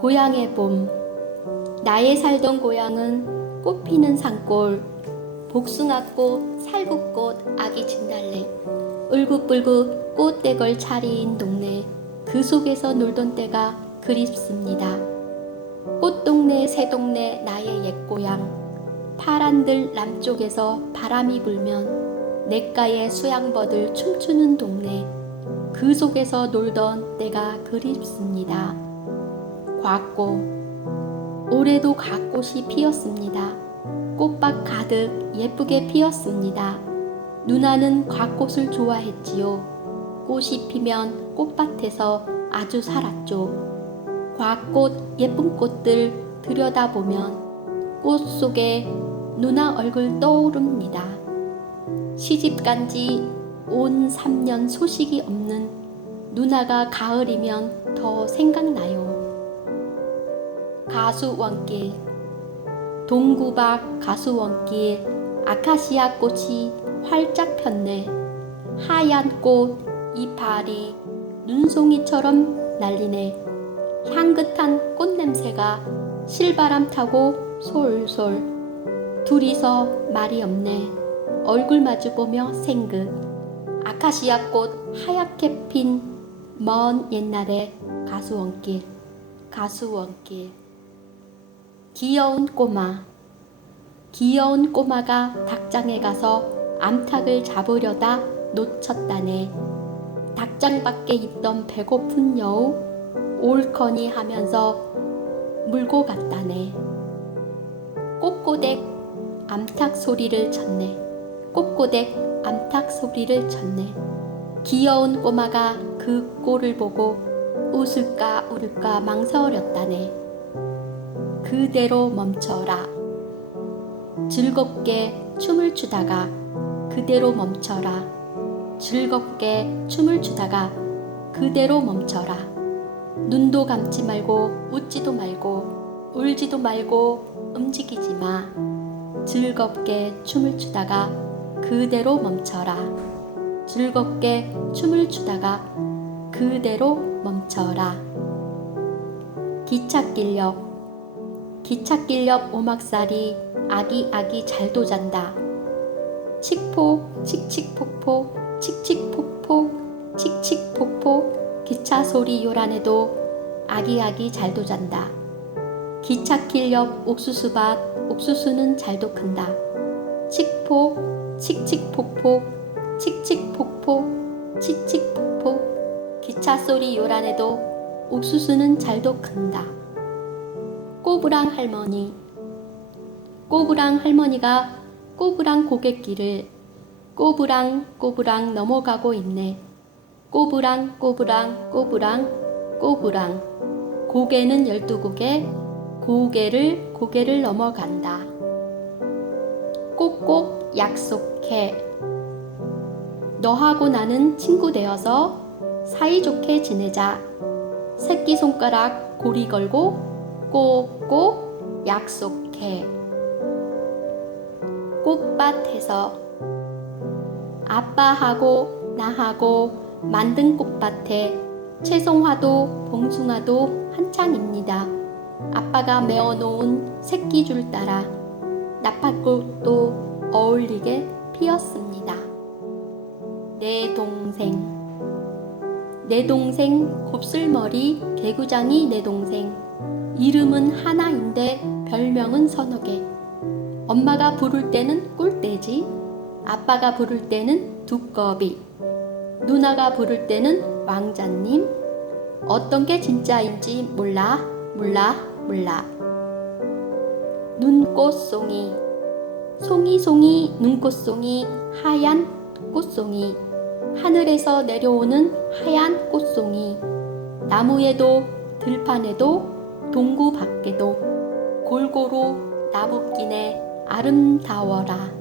고향의 봄. 나의 살던 고향은 꽃피는 산골. 복숭아꽃, 살구꽃, 아기 진달래. 울긋불긋 꽃대걸 차리인 동네. 그 속에서 놀던 때가 그립습니다. 꽃동네 새동네 나의 옛고향. 파란들 남쪽에서 바람이 불면 냇가에 수양버들 춤추는 동네. 그 속에서 놀던 때가 그립습니다. 곽꽃 올해도 갓꽃이 피었습니다. 꽃밭 가득 예쁘게 피었습니다. 누나는 곽꽃을 좋아했지요. 꽃이 피면 꽃밭에서 아주 살았죠. 곽꽃 예쁜 꽃들 들여다보면 꽃 속에 누나 얼굴 떠오릅니다. 시집 간지 온 3년 소식이 없는 누나가 가을이면 더 생각나요. 가수원길 동구박 가수원길 아카시아 꽃이 활짝 폈네. 하얀 꽃 이파리 눈송이처럼 날리네. 향긋한 꽃냄새가 실바람 타고 솔솔 둘이서 말이 없네. 얼굴 마주보며 생긋 아카시아 꽃 하얗게 핀 먼 옛날의 가수원길 가수원길 귀여운 꼬마 귀여운 꼬마가 닭장에 가서 암탉을 잡으려다 놓쳤다네. 닭장 밖에 있던 배고픈 여우 올커니 하면서 물고 갔다네. 꼬꼬댁 암탉 소리를 쳤네. 꼬꼬댁 암탉 소리를 쳤네. 귀여운 꼬마가 그 꼴을 보고 웃을까 울을까 망설였다네. 그대로 멈춰라. 즐겁게 춤을 추다가 그대로 멈춰라. 즐겁게 춤을 추다가 그대로 멈춰라. 눈도 감지 말고 웃지도 말고 울지도 말고 움직이지 마. 즐겁게 춤을 추다가 그대로 멈춰라. 즐겁게 춤을 추다가 그대로 멈춰라. 기찻길 옆 기찻길 옆 오막살이 아기아기 잘도 잔다. 칙폭 칙칙폭폭 칙칙폭폭 칙칙폭폭 기차 소리 요란해도 아기아기 잘도 잔다. 기찻길 옆 옥수수밭 옥수수는 잘도 큰다. 칙폭 칙칙폭폭 칙칙폭폭 칙칙폭폭 기차 소리 요란해도 옥수수는 잘도 큰다. 꼬부랑 할머니 꼬부랑 할머니가 꼬부랑 고갯길을 꼬부랑 꼬부랑 넘어가고 있네. 꼬부랑 꼬부랑 꼬부랑 꼬부랑 고개는 열두 고개 고개를 고개를 넘어간다. 꼭꼭 약속해. 너하고 나는 친구 되어서 사이좋게 지내자. 새끼손가락 고리 걸고 꼭꼭 약속해. 꽃밭에서 아빠하고 나하고 만든 꽃밭에 채송화도 봉숭아도 한창입니다. 아빠가 메어놓은 새끼줄 따라 나팔꽃도 어울리게 피었습니다. 내 동생 내 동생 곱슬머리 개구장이 내 동생 이름은 하나인데 별명은 서너 개 엄마가 부를 때는 꿀돼지 아빠가 부를 때는 두꺼비 누나가 부를 때는 왕자님. 어떤 게 진짜인지 몰라 몰라 몰라. 눈꽃송이. 송이송이 눈꽃송이 하얀 꽃송이. 하늘에서 내려오는 하얀 꽃송이. 나무에도 들판에도 동구 밖에도 골고루 나붓기네 아름다워라